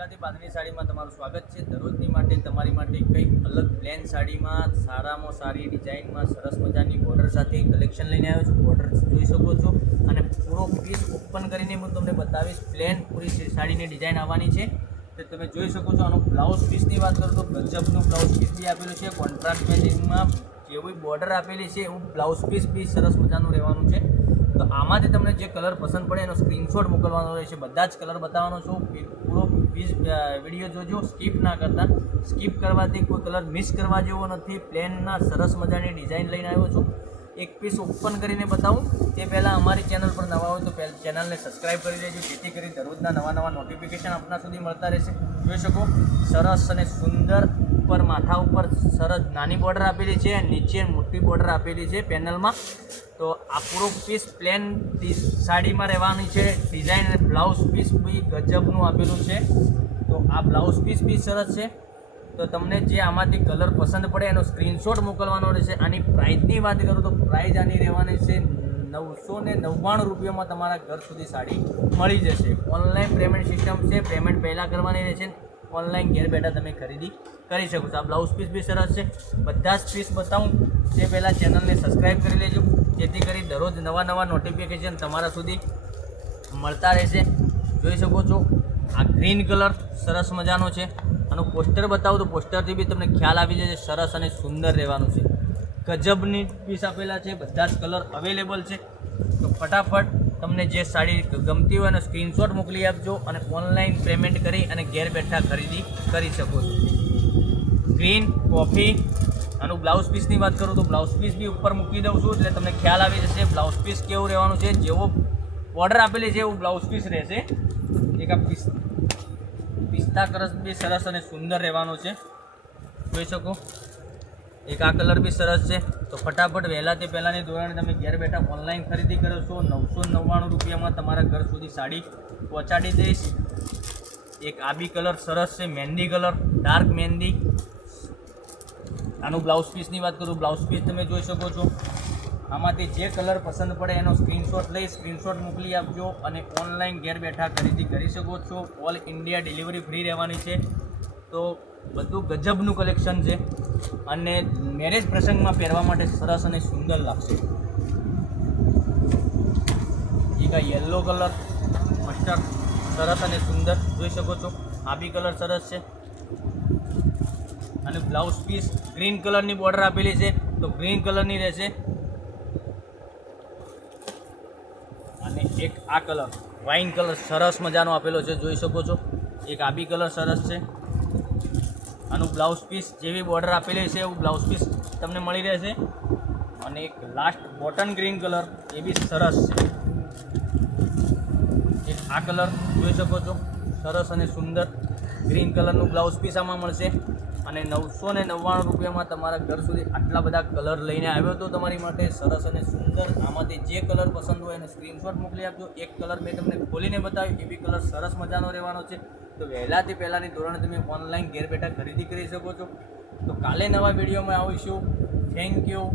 ગુજરાતી બાંધણી સાડીમાં તમારું સ્વાગત છે। દરરોજની માટે તમારી માટે કંઈક અલગ પ્લેન સાડીમાં સારામાં સારી ડિઝાઇનમાં સરસ મજાની બોર્ડર સાથે કલેક્શન લઈને આવ્યો છું। બોર્ડર જોઈ શકો છો અને પૂરો પીસ ઓપન કરીને હું તમને બતાવીશ। પ્લેન પૂરી સાડીની ડિઝાઇન આવવાની છે તો તમે જોઈ શકો છો। આનો બ્લાઉઝ પીસની વાત કરું તો ગજબનું બ્લાઉઝ પીસ બી આપેલું છે। કોન્ટ્રાસ્ટ મેચિંગમાં જેવી બોર્ડર આપેલી છે એવું બ્લાઉઝ પીસ બી સરસ મજાનું રહેવાનું છે। તો આમાંથી તમને જે કલર પસંદ પડે એનો સ્ક્રીનશોટ મોકલવાનો રહેશે। બધા જ કલર બતાવવાનો છું। પૂરો વિડીયો જોજો, સ્કીપ ના કરતા। સ્કીપ કરવાથી કોઈ કલર મિસ કરવા જેવો નથી। પ્લેનના સરસ મજાની ડિઝાઇન લઈને આવ્યો છું। એક પીસ ઓપન કરીને બતાવું તે પહેલાં અમારી ચેનલ પર નવા હોય તો ચેનલને સબસ્ક્રાઈબ કરી લેજો, જેથી કરી દરરોજના નવા નોટિફિકેશન આપના સુધી મળતા રહેશે। જોઈ શકો સરસ અને સુંદર ઉપર માથા ઉપર સરસ નાની બોર્ડર આપેલી છે, નીચે મોટી બોર્ડર આપેલી છે પેનલમાં। તો આ પૂરો પીસ પ્લેન સાડીમાં રહેવાની છે ડિઝાઇન અને બ્લાઉઝ પીસ બી ગજબનું આપેલું છે। તો આ બ્લાઉઝ પીસ બી સરસ છે। તો તમને જે આમાંથી કલર પસંદ પડે એનો સ્ક્રીનશોટ મોકલવાનો રહેશે। આની પ્રાઇસની વાત કરું તો પ્રાઇસ આની રહેવાની છે 999 રૂપિયામાં તમારા ઘર સુધી સાડી મળી જશે। ઓનલાઈન પેમેન્ટ સિસ્ટમ છે, પેમેન્ટ પહેલાં કરવાની રહેશે। ઓનલાઈન ઘેર બેઠા તમે ખરીદી કરી શકો છો। આ બ્લાઉઝ પીસ બી સરસ છે। બધા જ પીસ બતાવું તે પહેલાં ચેનલને સબસ્ક્રાઈબ કરી લેજો, જેથી કરી દરરોજ નવા નોટિફિકેશન તમારા સુધી મળતા રહેશે। જોઈ શકો છો આ ગ્રીન કલર સરસ મજાનો છે। આનું પોસ્ટર બતાવું તો પોસ્ટરથી બી તમને ખ્યાલ આવી જશે સરસ અને સુંદર રહેવાનું છે। ગજબની પીસ આપેલા છે, બધા જ કલર અવેલેબલ છે। તો ફટાફટ તમને જે સાડી ગમતી હોય એનો સ્ક્રીનશોટ મોકલી આપજો અને ઓનલાઈન પેમેન્ટ કરી અને ઘેર બેઠા ખરીદી કરી શકો છો। ગ્રીન કોફી આનું બ્લાઉઝ પીસની વાત કરું તો બ્લાઉઝ પીસ બી ઉપર મૂકી દઉં છું એટલે તમને ખ્યાલ આવી જશે બ્લાઉઝ પીસ કેવું રહેવાનું છે। જેવો બોર્ડર આપેલી છે એવું બ્લાઉઝ પીસ રહેશે। એક આ પિસ્તા કલર બી સરસ અને સુંદર રહેવાનો છે, જોઈ શકો। એક આ કલર બી સરસ છે। તો ફટાફટ વહેલા તે પહેલાંની ધોરણે તમે ઘેર બેઠા ઓનલાઈન ખરીદી કરો છો 999 રૂપિયામાં તમારા ઘર સુધી સાડી પહોંચાડી દઈશ। એક આ બી કલર સરસ છે, મહેંદી કલર, ડાર્ક મહેંદી। આનું બ્લાઉઝ પીસની વાત કરું બ્લાઉઝ પીસ તમે જોઈ શકો છો। આમાંથી જે કલર પસંદ પડે એનો સ્ક્રીનશોટ લઈ સ્ક્રીનશોટ મોકલી આપજો અને ઓનલાઈન ઘેર બેઠા ખરીદી કરી શકો છો। ઓલ ઇન્ડિયા ડિલિવરી ફ્રી રહેવાની છે। તો બધું ગજબનું કલેક્શન છે અને મેરેજ પ્રસંગમાં પહેરવા માટે સરસ અને સુંદર લાગશે। એક આ યલો કલર મસ્ટર્ડ સરસ અને સુંદર જોઈ શકો છો। આ બી કલર સરસ છે અને બ્લાઉઝ પીસ ગ્રીન કલરની બોર્ડર આપેલી છે તો ગ્રીન કલરની રહેશે। અને એક આ કલર વાઇન કલર સરસ મજાનો આપેલો છે, જોઈ શકો છો। એક આ બી કલર સરસ છે। આનું બ્લાઉઝ પીસ જેવી બોર્ડર આપેલી છે એવું બ્લાઉઝ પીસ તમને મળી રહેશે। અને એક લાસ્ટ બોટન ગ્રીન કલર એ બી સરસ છે। એક આ કલર જોઈ શકો છો સરસ અને સુંદર ગ્રીન કલરનું બ્લાઉઝ પીસ આમાં મળશે અને 999 રૂપિયામાં તમારા ઘર સુધી આટલા બધા કલર લઈને આવ્યો હતો તમારી માટે સરસ અને સુંદર। આમાંથી જે કલર પસંદ હોય એનો સ્ક્રીનશોટ મોકલી આપજો। એક કલર મેં તમને ખોલીને બતાવ્યું એ બી કલર સરસ મજાનો રહેવાનો છે। તો વહેલાથી પહેલાંની ધોરણે તમે ઓનલાઈન ઘેર બેઠા ખરીદી કરી શકો છો। તો કાલે નવા વિડીયોમાં આવીશું। Thank you.